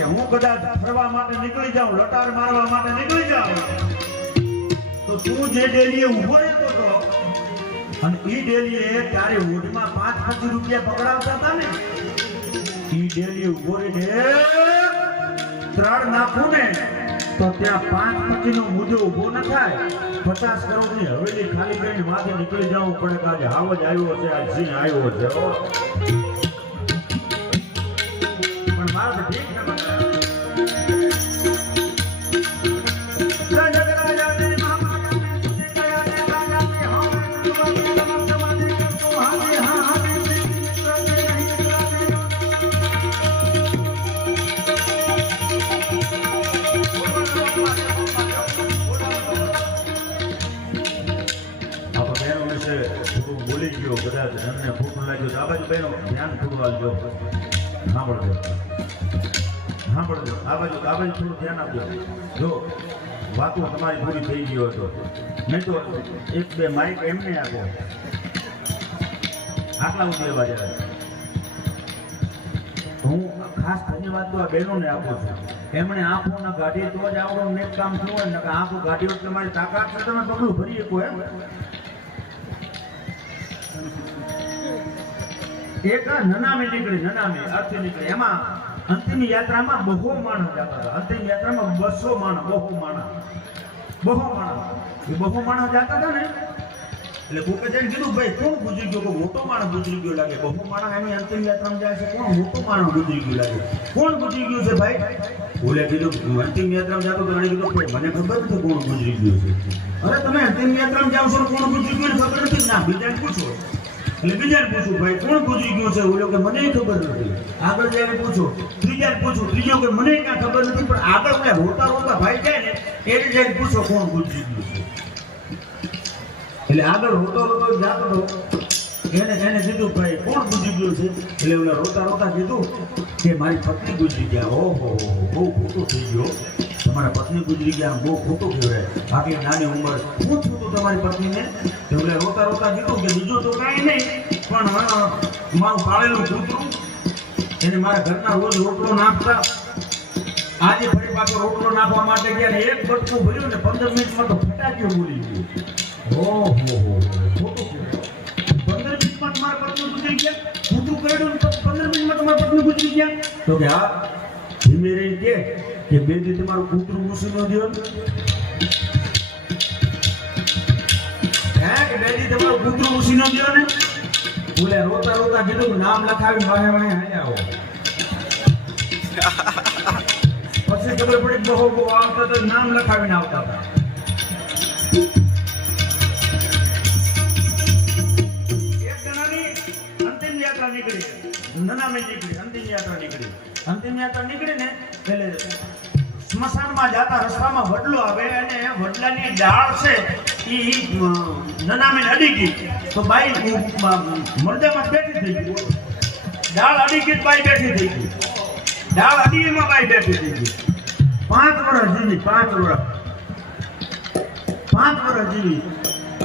કે હું કદાચ ફરવા માટે નીકળી જાઉં, લટાર મારવા માટે નીકળી જાઉં, તો તું જે ડેલીએ ઊભો રહેતો હતો અને ઈ ડેલીએ તારી ઓઢમાં 5-25 રૂપિયા પકડાવતા હતા ને, ઈ ડેલીએ ઊભો રહીને ત્રણ નાખું ને તો ત્યાં 5-25 નો મુદ્દો ઊભો ન થાય. 50 કરોડની હવેલી ખાલી કરીને માથે નીકળી જવું પડે કે આજે હાવ જ આવ્યો છે, આ સિંહ આવ્યો છે. પણ મારે તો ઠીક છે. બોલી ગયો કદાચ એમને ખોટું લાગ્યું. આ બાજુ બહેનો ધ્યાન થોડું આપજો, સાંભળજો, આ બાજુ થોડું ધ્યાન આપજો. જો વાતો તમારી પૂરી થઈ ગયો હતો નહીં તો 1-2 માઇક એમને આપો, આટલા સુધી અવાજ આવે. હું ખાસ ધન્યવાદ તો આ બહેનોને આપું છું. એમણે આંખો ના ગાડી તો જ આવડું નેક કામ થયું હોય ને, આંખો ગાડીઓ તમારી તાકાત છે, તમે પગલું ભરી શકો એમ. એક નનામી નીકળી, અર્થી નીકળી. એમાં અંતિમ યાત્રામાં બહુ માણસ જતા હતા. અંતિમ યાત્રામાં 200 માણસ, બહુ માણસ જતા હતા ને. એટલે કોકે જઈને કીધું ભાઈ કોણ ગુજરી ગયો, કોઈ મોટો માણસ ગુજરી ગયો લાગે. બહુ માણસ એની અંતિમ યાત્રામાં જાય છે, કોણ મોટો માણસ ગુજરી ગયો લાગે, કોણ ગુજરી ગયું છે ભાઈ? બોલે કીધું અંતિમ યાત્રામાં જતો તો એને કીધું મને ખબર નથી કોણ ગુજરી ગયું છે. અરે તમે અંતિમ યાત્રામાં જાવ છો કોણ ગુજરી ગયું ખબર નથી? ના, બીજાને પૂછો. એટલે બીજાને પૂછું ભાઈ કોણ ગુજરી ગયું છે? બોલ્યો કે મને ખબર નથી. આગળ જઈને પૂછો, ત્રીજાને પૂછું, ત્રીજો કે મને ક્યાં ખબર નથી. પણ આગળ પેલા રોતા ભાઈ જાય ને એને જઈને પૂછો કોણ ગુજરી ગયું છે. એટલે આગળ રોતો જાતો હતો, એને કીધું ભાઈ કોણ ગુજરી ગયું છે? એટલે ઓલા રોતા કીધું કે મારી પત્ની ગુજરી ગયા. ઓહો, બહુ ખોટું થઈ ગયો, તમારા પત્ની ગુજરી ગયા, બહુ ખોટું કહેવાય. આટલી નાની ઉંમર શું થયું હતું તમારી પત્નીને? એટલે રોતા કીધું કે બીજું તો કાંઈ નહીં, પણ મારું પાળેલું કૂતરું એને મારા ઘરના રોજ રોટલો નાખતા. આજે ફરી પાછો રોટલો નાખવા માટે ગયા ને એક બટકું ભર્યું ને 15 મિનિટમાં તો ફટાક્યો બોલી ગયું. ઓહો, ખોટું કહેવાય. 15 મિનિટમાં તમારા પત્ની ગુજરી ગયા, ખોટું કર્યું ને 15 મિનિટમાં તમારા પત્ની ગુજરી ગયા. તો કે હા, ધીમે રહીને કે બે દી તમારું કૂતરું ઘૂસી ન દો ને, તમારું કૂતરું ઘૂસી ન દો ને. બોલે રોતા કીધું નામ લખાવી વાહે હાલે આવો. પછી ખબર પડી બહુ આવતા તો નામ લખાવીને આવતા હતા. એક જણાની અંતિમ યાત્રા નીકળી, અંતિમ યાત્રા નીકળી ને એટલે સ્મશાનમાં જતા રસ્તામાં વડલો આવે અને વડલાની ડાળ છે એ નનામીને અડી ગઈ. તો બાઈ મરદામાં બેઠી થઈ ગઈ. ડાળ અડી ગઈ, બાઈ બેઠી થઈ ગઈ. ડાળ અડી એમાં બાઈ બેઠી થઈ ગઈ. 5 વર્ષ જીવી, 5 વર્ષ જીવી.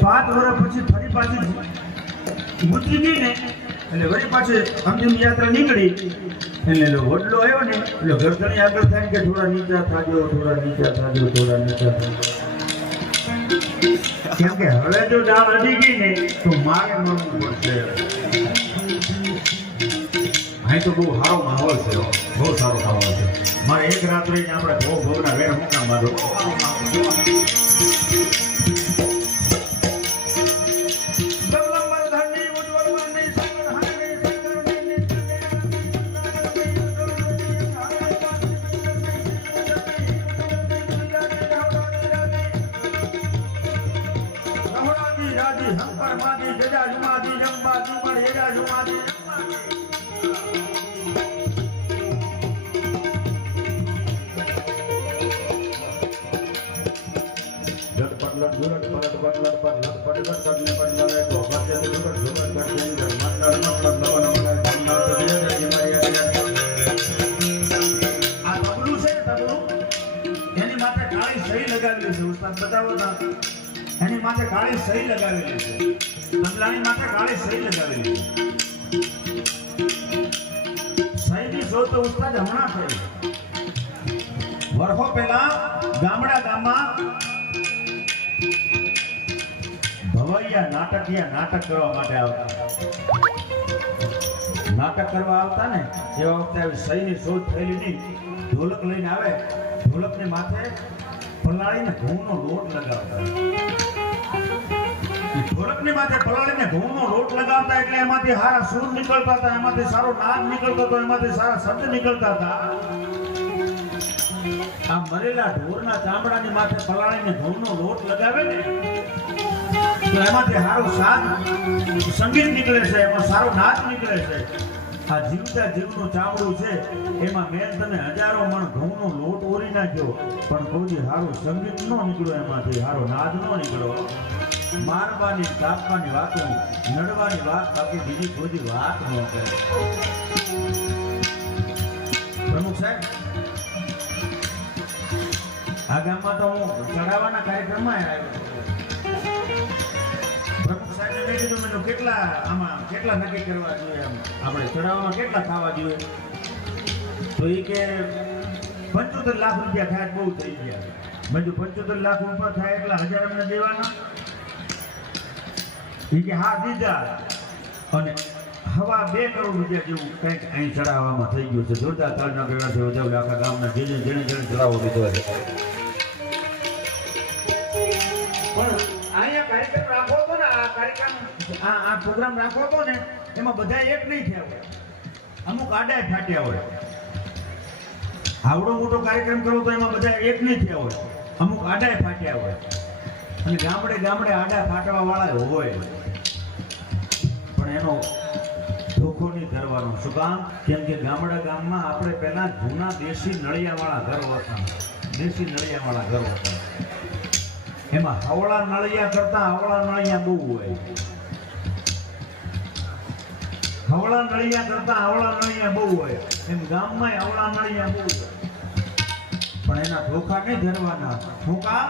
5 વર્ષ પછી ફરી પાછી ગુજરી ગઈ ને એટલે વળી પાછી અંતિમ યાત્રા નીકળી. એટલે વડલો આવ્યો ને એટલે ગરદણી આગળ થાય કે થોડા નીચા થાજો. કેમ કે હવે જો ડાળ અડી ગઈ ને તો મારે મળવું પડશે. અહીં તો બહુ સારો માહોલ છે, બહુ સારો માહોલ છે. મારે એક રાત રહીને આપણે ભોગના વેર મૂકા મારો. એની માથે કાળી સહી લગાવેલી છે. તબલાની માથે કાળી સહી લગાવેલી છે. સહીની શોધ તો ઉસ્તાદ હમણાં થઈ. વર્ષો પહેલા ગામમાં ભવૈયા નાટક કરવા માટે આવતા. નાટક કરવા આવતા ને એવા વખતે આવી સહીની શોધ થયેલી નહીં. ઢોલક લઈને આવે, ઢોલકની માથે પલાળીને ઘઉંનો લોટ લગાવતા. ઢોલકની માથે પલાળીને ઘઉંનો લોટ લગાવતા એટલે એમાંથી સારા સૂર નીકળતા હતા, એમાંથી સારો નાદ નીકળતો હતો, એમાંથી સારા શબ્દ નીકળતા હતા. આ મરેલા ઢોરના ચામડાની માથે પલાળીને ઘઉંનો લોટ લગાવે ને તો એમાંથી સારું સાદ સંગીત નીકળે છે, એમાં સારો નાદ નીકળે છે. આ જીવતા જીવનું ચામડું છે એમાં મેં તમે હજારો મણ ઘઉંનો લોટ ઓરી નાખ્યો પણ કોઈ સારું સંગીત ન નીકળ્યો, એમાંથી સારો નાદ ન નીકળ્યો. મારવાની કાપવાની વાતો, નડવાની વાત બાકી બીજી કોઈ વાત ન કરે. પ્રમુખ સાહેબ, આ ગામમાં તો હું ચડાવવાના કાર્યક્રમમાં આવ્યો. પ્રમુખ સાહેબને મેં કીધું મેં કેટલા નક્કી કરવા જોઈએ, આપણે ચડાવવામાં કેટલા ખાવા જોઈએ? તો એ કે 75 લાખ રૂપિયા થાય બહુ થઈ ગયા. મેં જો 75 લાખ ઉપર થાય એટલા 1000 અમને દેવાના. એ કે હા દીધા. અને હવા 2 કરોડ રૂપિયા જેવું કંઈક અહીં ચડાવવામાં થઈ ગયું છે. જોરદાર તાળના ગળાથી વધારે આખા ગામના જેને ચડાવો દીધો છે. પણ અહીંયા કાર્યક્રમ રાખવો હતો ને, આ પ્રોગ્રામ રાખવો હતો ને, એમાં બધા એક નહીં થયા હોય, અમુક આડા ફાટ્યા હોય. આવડો મોટો કાર્યક્રમ કરવો તો એમાં બધા એક નહીં થયા હોય, અમુક આડા ફાટ્યા હોય. અને ગામડે આડા ફાટવા વાળા હોય પણ એનો ધોખો નહીં કરવાનો. શું કામ? કેમ કે ગામમાં આપણે પહેલા જૂના દેશી નળિયા વાળા ઘર હતા. એમાં હવળા નળિયા કરતા હવળા નળિયા બહુ હોય. એમ ગામમાં હવળા નળિયા બહુ હોય પણ એના ધોખા નહીં ધરવાના. શું કામ?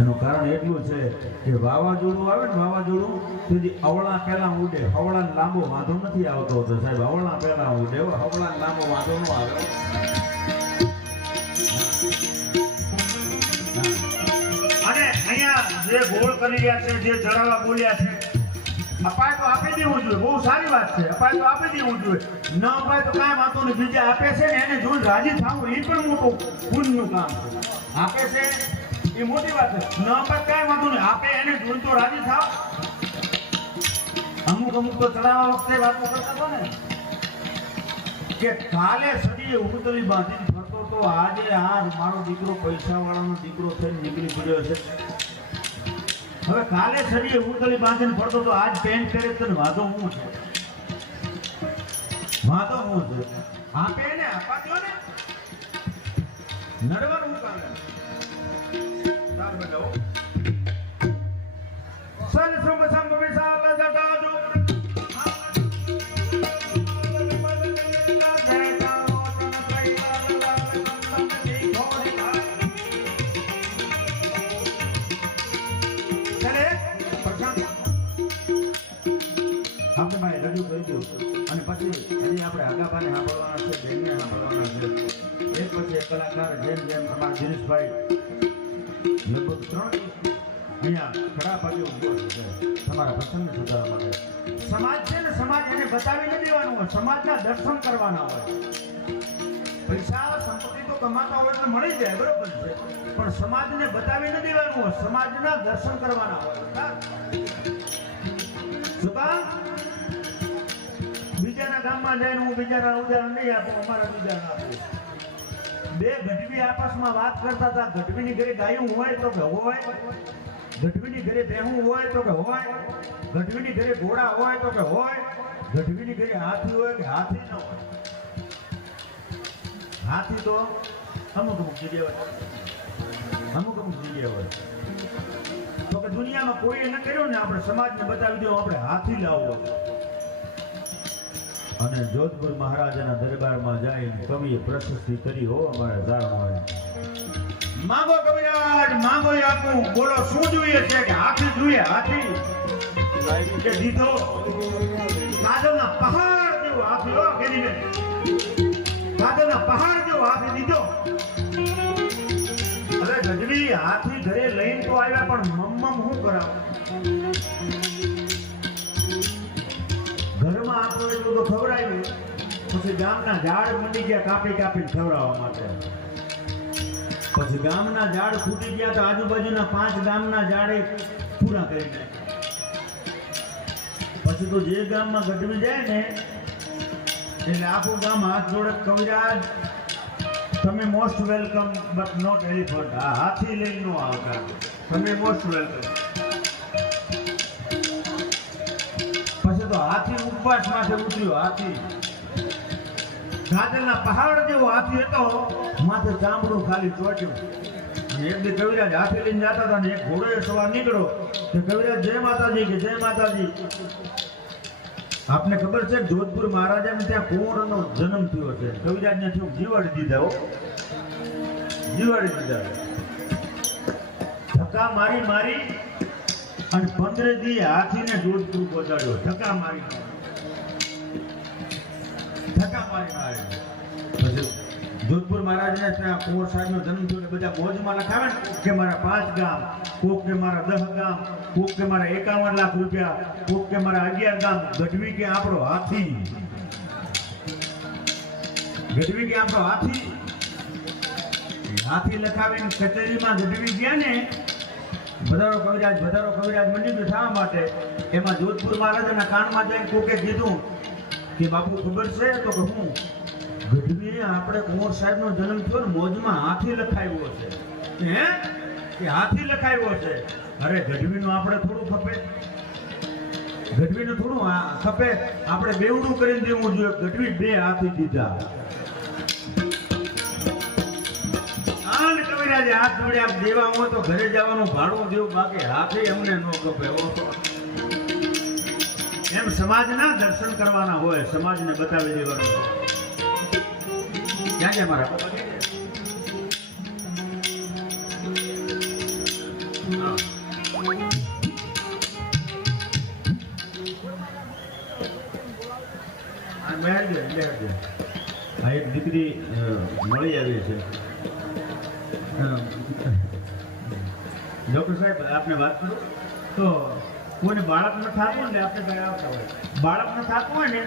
એનું કારણ એટલું છે કે વાવાઝોડું આવે ને, વાવાઝોડું સુધી અવળા પહેલા ઉડે. હવળા લાંબો વાંધો નથી આવતો હતો સાહેબ, હવળા પહેલા ઉડે. હવળા લાંબો વાંધો ન આવે. અને અહીંયા જે ગોળ કરી રહ્યા છે, જે જણાવવા બોલ્યા છે, અપાય તો આપી દેવું જોઈએ. બહુ સારી વાત છે, અપાય તો આપી દેવું જોઈએ. ન અપાય તો કાંઈ વાંધો નહીં. બીજા આપે છે ને એને જોઈને રાજી થવું એ પણ મોટું પુણ્યનું કામ છે. આપે છે એ મોટી વાત છે. ન અપાય કાંઈ વાંધો નહીં, આપે એને જોઈને તો રાજી થાવ. અમુક તો ચડાવવા વખતે વાતો કરતા હતો ને કે કાલે સદીએ ઉગતલી બાંધીને ફરતો તો આજે આ મારો દીકરો પૈસાવાળાનો દીકરો થઈને નીકળી પડ્યો છે. હવે કાલે સદીએ ઉગતલી બાંધીને ફરતો તો આજ પેન્ટ કરે તો વાંધો હું છે? આપે ને અપાજો ને, નડવાનું હું કામ? અને પછી હજી આપણે હગાભાને સાંભળવાના છે, બેનને સાંભળવાના છે. એક પછી એક કલાકાર જેમ અમારા દિનેશભાઈ લગભગ 3 અહીંયા ખડા પાડી ઉભો છે તમારા પ્રસંગને સુધારવા માટે. સમાજ છે ને, સમાજ એને બતાવી ન દેવાનું હોય, સમાજના દર્શન કરવાના હોય. પૈસા સંપત્તિ તો કમાતા હોય એટલે મળી જાય, બરોબર છે, પણ સમાજને બતાવી ન દેવાનું હોય, સમાજના દર્શન કરવાના હોય. શું કામ? બીજાના ગામમાં જઈને હું બીજાના ઉદાહરણ નહીં આપું, અમારા બીજાના આપું. 2 ગઢવી આપસમાં વાત કરતા હતા. ગઢવીની ઘરે ગાયું હોય તો કે હોય, ગઢવીની ઘરે બેહું હોય તો કે હોય, ગઢવીની ઘરે ઘોડા હોય તો કે હોય, ગઢવીની ઘરે હાથી હોય કે હાથી ન હોય. હાથી તો અમુક જગ્યાએ હોય. તો કે દુનિયામાં કોઈએ ન કર્યું ને, આપણે સમાજને બતાવી દઉં, આપણે હાથી લાવવો. અને જોધપુર મહારાજાના દરબારમાં જઈને કવિએ પ્રશસ્તિ કરી હો અમારે જાણવા. માંગો કવિરાજ, માંગો આપું, બોલો શું જોઈએ છે? કે હાથી જોઈએ. હાથી કે દીધો કાદવના પહાડ જેવો હાથી હો, કેની કાદવના પહાડ જેવો હાથી દીધો. ઈ હાથી ઘરે લઈને તો આવ્યા પણ મમ્મમ શું કરાવ? ઘરમાં આપણું એટલું તો ખવડાવ્યું, પછી ગામના ઝાડ મંડી ગયા કાપી કાપીને ખવડાવવા માટે. પછી ગામના ઝાડ ફૂટી ગયા તો આજુબાજુના 5 ગામના ઝાડે પૂરા કરી નાખ્યા. પછી તો જે ગામમાં ગઢવી જાય ને એટલે આખું ગામ હાથ જોડે, કવિરાજ તમે most welcome but not elephant. આ હાથી લઈને નો આવતા, તમે મોસ્ટ વેલકમ. પછી તો હાથી ઉપવાસ માથે ઉતર્યો. હાથી ગાજરના પહાડ જેવો હાથી હતો, માથે ચામડું ખાલી ચોટ્યું. અને એક દી કવિરાજ હાથી લઈને જતા હતા ને એક ઘોડો સવાર નીકળો કે કવિરાજ જય માતાજી કે જય માતાજી. આપને ખબર છે જોધપુર મહારાજાને ત્યાં કુંવરનો જન્મ થયો છે. કવિરાજને થયું જીવાડી દીધા. જીવાડી દીધા. ધક્કા મારી મારી અને 15 દી હાથીને જોધપુર પહોંચાડ્યો. ધક્કા મારી મારી. પછી જોધપુર મહારાજને ત્યાં કુંવર સાહેબનો જન્મ થયો એટલે બધા મોજમાં લખાવે ને કે મારા 5 ગામ, કોક કે મારા 10 ગામ, કોક કે મારા 51 લાખ રૂપિયા, કોક કે મારા 11 ગામ. ગઢવી કે આપણો હાથી. ગઢવી કે આપણો હાથી. હાથી લખાવીને કચેરીમાં ગઢવી ગયા ને, વધારો કવિરાજ મંડી થવા માટે. એમાં જોધપુર મહારાજના કાનમાં જઈને કોકે કીધું કે બાપુ ખબર છે? તો કે હું ગઢવીએ આપણે કુંવર સાહેબનો જન્મ થયો ને મોજમાં હાથી લખાવ્યો છે. હે કે હાથી લખાવ્યો છે? અરે ગઢવીનું આપણે થોડું ખપે? ગઢવીનું થોડું ખપે? આપણે બેવડું કરીને દેવું જોઈએ. ગઢવી 2 હાથી દીધા. આને કવિરાજે હાથ જોડ્યા. દેવા હોય તો ઘરે જવાનું ભાડું દેવું, બાકી હાથી અમને ન ખપે. એમ સમાજના દર્શન કરવાના હોય, સમાજને બતાવી દેવાનું હોય. ક્યાં છે મારા પપ્પા? આ એક દીકરી મળી આવી છે. ડોક્ટર સાહેબ આપને વાત કરું તો કોઈને બાળક ન થતું હોય ને, આપણે આવતા હોય બાળક ન થતું હોય ને